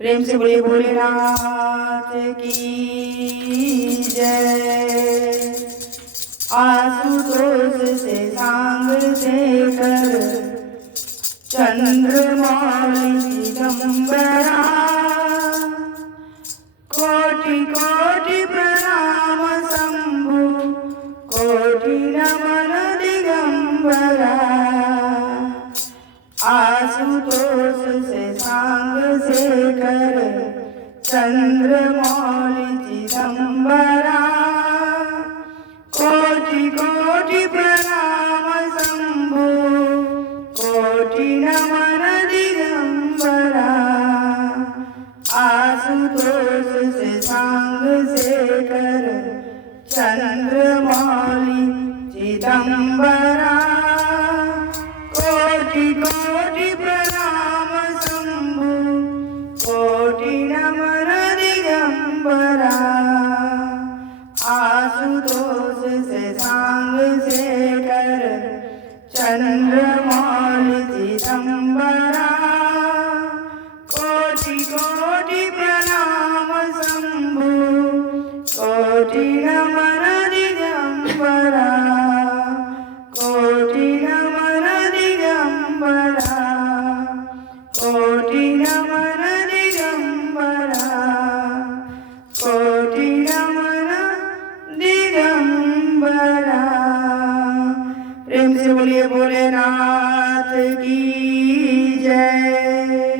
प्रेम से बोले भोलेनाथ की जय। आशुतोष से सांग से कर चंद्रमौली दिगंबरा, कोटि कोटि प्रणाम शंभु, कोटि नमन दिगंबरा। आशुतोष से सांग से कर चंद्रमौली दिगंबरा, कोटि कोटि प्रणाम शंभु, कोटि नमन दिगंबरा। आशुतोष से सांग से कर चंद्रमौली चिदंबरा, कोटि कोटि प्रणाम शंभु, कोटि नमन दिगंबरा। आशुतोष से सांग से कर चंद्रमौली